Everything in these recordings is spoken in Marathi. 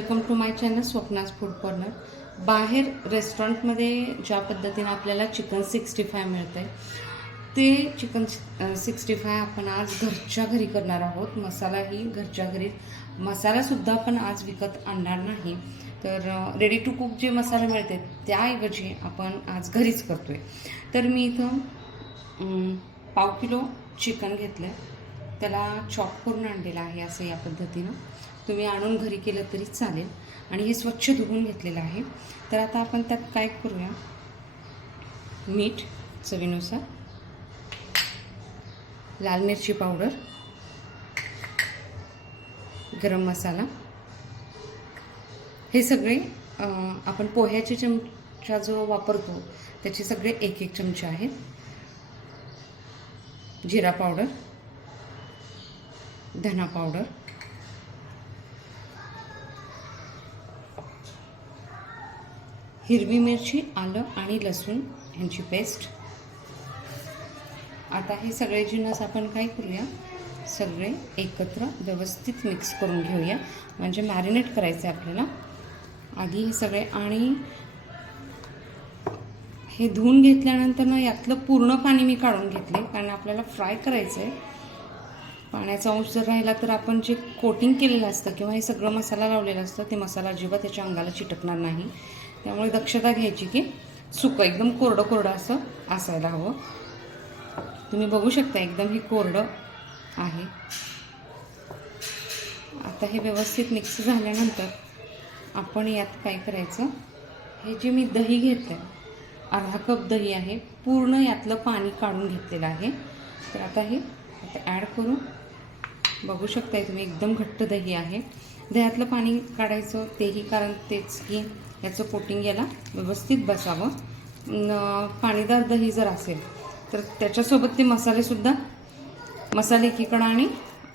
Welcome to my channel Swapna's food corner बाहेर रेस्टॉरंटमध्ये ज्या पद्धतीनं आपल्याला चिकन सिक्स्टी फाय मिळतं आहे ते चिकन सिक्स्टी फाय आपण आज घरच्या घरी करणार आहोत. मसालाही घरच्या घरी. मसालासुद्धा आपण आज विकत आणणार नाही. तर रेडी टू कुक जे मसाले मिळते त्याऐवजी आपण आज घरीच करतो आहे तर मी इथं पाव किलो चिकन घेतलं आहे त्याला चॉप करून आणलेलं आहे असं या पद्धतीनं. तुम्ही आणून घरी केलं तरी चालेल. आणि हे स्वच्छ धुवून घेतलेलं आहे. तर आता आपण त्यात काय करूया? मीठ चवीनुसार. लाल मिरची पावडर. गरम मसाला. हे सगळे आपण पोह्याचे चमचा जो वापरतो त्याचे सगळे एक एक चमचे आहेत. जिरा पावडर. धना पावडर. हिरवी मिरची आलं आणि लसूण ह्यांची पेस्ट आता हे सगळे जिन्नस आपण काय करूया? सगळे एकत्र व्यवस्थित मिक्स करून घेऊया. म्हणजे मॅरिनेट करायचं आहे आपल्याला. आधी हे सगळे आणि हे धुवून घेतल्यानंतर ना यातलं पूर्ण पाणी मी काढून घेतले कारण आपल्याला फ्राय करायचं आहे पाण्याचा अंश जर राहिला तर आपण जे कोटिंग केलेलं असतं किंवा हे सगळं मसाला लावलेला असतं ते मसाला अजिबात त्याच्या अंगाला चिटकणार नाही. त्यामुळे दक्षता घ्यायची की सुकं एकदम कोरडं कोरडं असं असायला हवं. तुम्ही बघू शकता एकदम हे कोरडं आहे. आता हे व्यवस्थित मिक्स झाल्यानंतर आपण यात काय करायचं? हे जे मी दही घेतलं अर्धा कप दही आहे पूर्ण यातलं पाणी काढून घेतलेलं आहे. तर आता हे आता ॲड करू बघू शकताय तुम्ही एकदम घट्ट दही आहे. दह्यातलं पाणी काढायचं तेही कारण तेच की याचं कोटिंग याला व्यवस्थित बसावं. पाणीदार दही जर असेल तर त्याच्यासोबत ते मसालेसुद्धा मसाले एकीकडं आणि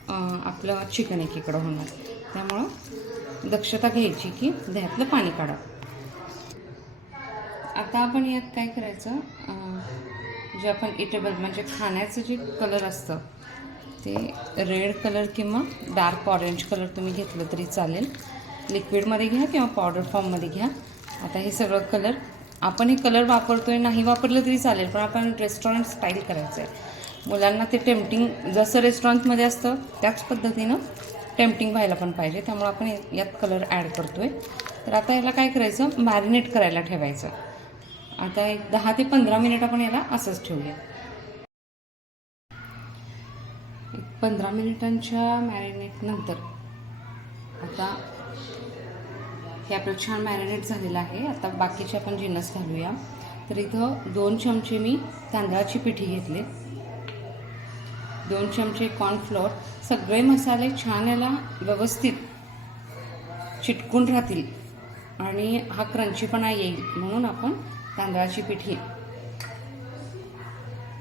आपलं चिकन एकीकडं होणार. त्यामुळं दक्षता घ्यायची की दह्यातलं पाणी काढा. आता आपण यात काय करायचं? जे आपण इटेबल म्हणजे खाण्याचं जे कलर असतं ते रेड कलर किंवा डार्क ऑरेंज कलर तुम्ही घेतलं तरी चालेल. लिक्विडमध्ये घ्या किंवा पावडर फॉर्ममध्ये घ्या. आता हे सगळं कलर आपण हे कलर वापरतो आहे नाही वापरलं तरी चालेल पण आपण रेस्टॉरंट स्टाईल करायचं आहे. मुलांना ते टेम्पटिंग जसं रेस्टॉरंटमध्ये असतं त्याच पद्धतीनं टेम्पटिंग व्हायला पण पाहिजे त्यामुळे आपण यात कलर ॲड करतो आहे तर आता याला काय करायचं? मॅरिनेट करायला ठेवायचं. आता एक दहा ते पंधरा मिनिट आपण याला असंच ठेवूया. एक पंधरा मिनिटांच्या मॅरिनेटनंतर आता हे आपलं छान मॅरिनेट झालेलं आहे. आता बाकीचे आपण जिन्नस घालूया. तर इथं दोन चमचे मी तांदळाची पिठी घेतले. दोन चमचे कॉर्नफ्लोअर सगळे मसाले छान याला व्यवस्थित चिटकून राहतील. आणि हा क्रंचीपणा येईल. म्हणून आपण तांदळाची पिठी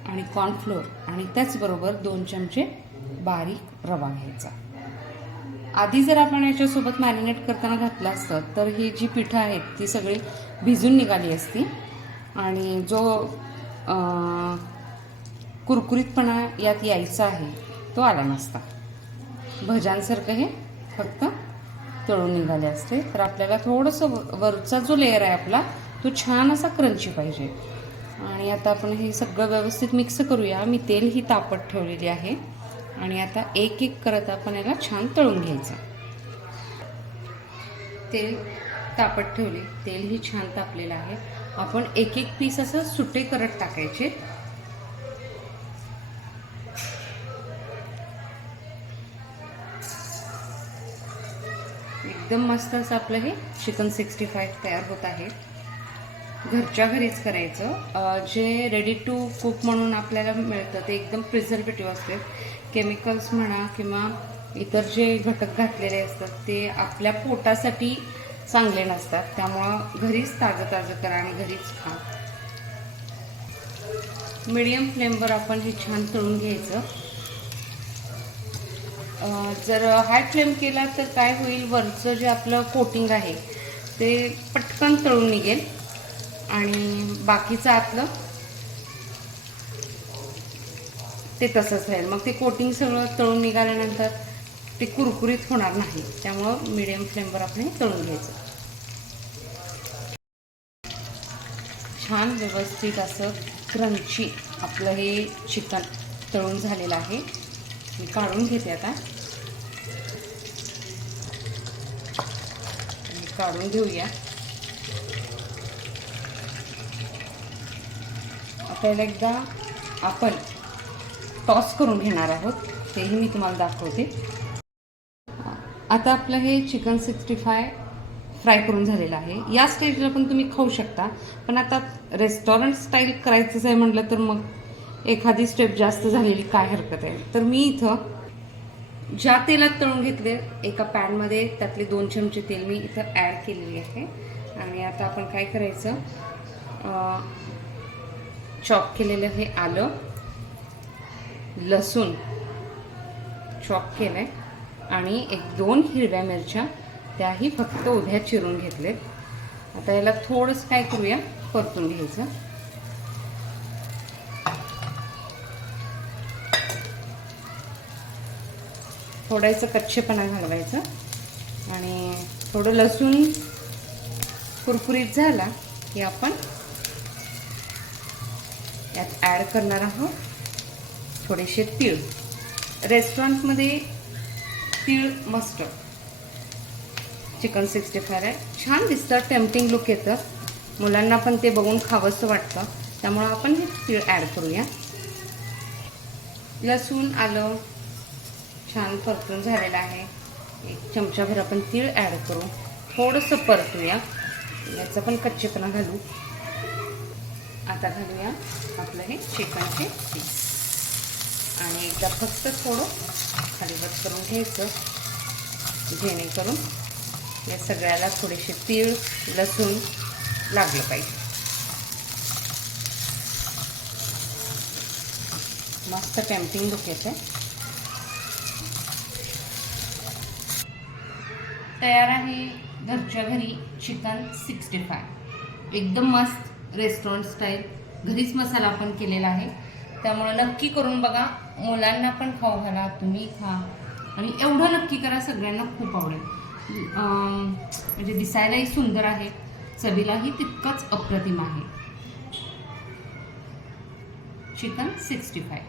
आणि कॉर्नफ्लोअर आणि त्याचबरोबर दोन चमचे बारीक रवा घ्यायचा. आधी जर आपण याच्यासोबत मॅरिनेट करताना घातलं असतं तर ही जी पिठं आहेत ती सगळी भिजून निघाली असती. आणि जो कुरकुरीतपणा यात यायचा आहे तो आला नसता. भज्यांसारखं हे फक्त तळून निघाले असते. तर आपल्याला थोडंसं व- वरचा जो लेअर आहे आपला तो छान असा क्रंची पाहिजे. आणि आता आपण हे सगळं व्यवस्थित मिक्स करूया. मी तेल ही तापत ठेवलेली आहे. आणि आता एक एक करत आपण याला छान तळून घ्यायचं. तेल तापत ठेवले. तेल ही छान तापलेलं आहे. आपण एक एक पीस असं सुटे करत टाकायचे. एकदम मस्त असं आपलं हे चिकन सिक्स्टी फाईव्ह तयार होत आहे. घरच्या घरीच करायचं. जे रेडी टू कुक म्हणून आपल्याला मिळतं ते एकदम प्रिझर्वेटिव्ह असते. केमिकल्स म्हणा किंवा इतर जे घटक घातलेले असतात ते आपल्या पोटासाठी चांगले नसतात. त्यामुळं घरीच ताजं ताजं करा आणि घरीच खा. मीडियम फ्लेमवर आपण हे छान तळून घ्यायचं. जर हाय फ्लेम केला तर काय होईल वरचं जे आपलं कोटिंग आहे ते पटकन तळून निघेल. आणि बाकीचं आतलं ते तसंच राहील. मग ते कोटिंग सगळं तळून निघाल्यानंतर ते कुरकुरीत होणार नाही. त्यामुळं मिडियम फ्लेमवर आपण हे तळून घ्यायचं. छान व्यवस्थित असं क्रंची आपलं हे चिकन तळून झालेलं आहे. मी काढून घेते आता. काढून घेऊया. आता एकदा आपण टॉस करून घेणार आहोत. तेही मी तुम्हाला दाखवते. आता आपलं हे चिकन सिक्स्टी फाय फ्राय करून झालेलं आहे. या स्टेजला पण तुम्ही खाऊ शकता. पण आता रेस्टॉरंट स्टाईल करायचंच आहे म्हटलं तर मग एखादी स्टेप जास्त झालेली काय हरकत आहे? तर मी इथं ज्या तेलात तळून घेतले एका पॅनमध्ये त्यातले दोन चमचे तेल मी इथं ॲड केलेली आहे. आणि आता आपण काय करायचं? चॉप केलेलं हे आलं. लसूण चॉप केलं आहे आणि एक दोन हिरव्या मिरच्या त्याही फक्त उभ्या चिरून घेतलेत. आता याला थोडंसं काय करूया? परतून घ्यायचं. थोडायचं कच्चेपणा घालवायचं. आणि थोडं लसूण कुरकुरीत झाला की आपण यात ॲड करणार आहोत. थोडेसे तीळ. रेस्टॉरंटमध्ये तीळ मस्त चिकन सिक्स्टी फाय आहे. छान दिसतं टेम्पटिंग लुक येतं. मुलांना पण ते बघून खावंसं वाटतं. त्यामुळं आपण हे तीळ ॲड करूया. लसूण आलं. छान परतून झालेलं आहे. एक चमचाभर आपण तीळ ॲड करू. थोडंसं परतूया. याचं पण कच्चेपणा घालू. आता घालूया आपलं हे चिकनचे पीस आणि एकदा फक्त थोडं खालीवर करून घ्यायचं. जेणेकरून या सगळ्याला थोडेसे तीळ लसूण लागलं पाहिजे. मस्त टेम्पटिंग लुक येते. तयार आहे घरच्या घरी चिकन सिक्स्टी फाय. एकदम मस्त रेस्टॉरंट स्टाईल घरीच मसाला आपण केलेला आहे. त्यामुळे नक्की करून बघा. मुलांना पण खाऊ घाला तुम्ही खा. आणि एवढं नक्की करा सगळ्यांना खूप आवडेल. म्हणजे दिसायलाही सुंदर आहे. चवीलाही तितकंच अप्रतिम आहे. Chicken sixty five